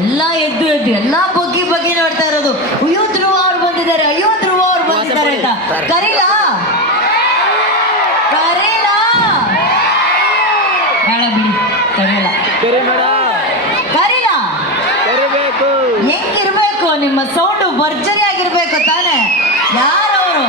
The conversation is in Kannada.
ಎಲ್ಲ ಎದ್ದು ಎದ್ದು ಎಲ್ಲ ಬಗ್ಗಿ ಬಗ್ಗಿ ನೋಡ್ತಾ ಇರೋದು. ಅಯ್ಯೋ ಧ್ರುವ ಅವ್ರು ಬಂದಿದ್ದಾರೆ. ಅಯ್ಯೋ ಧ್ರುವ ಅವ್ರು ಬಂದಿದ್ದಾರೆ ಅಂತ. ಕರೀಲ? ಕರೀಲ? ಬೇಡ ಬಿಡಿ ಕರೀಲ. ಹೆಂಗಿರ್ಬೇಕು? ನಿಮ್ಮ ಸೌಂಡು ಭರ್ಜರಿ ಆಗಿರ್ಬೇಕು ತಾನೇ. ಯಾರವರು?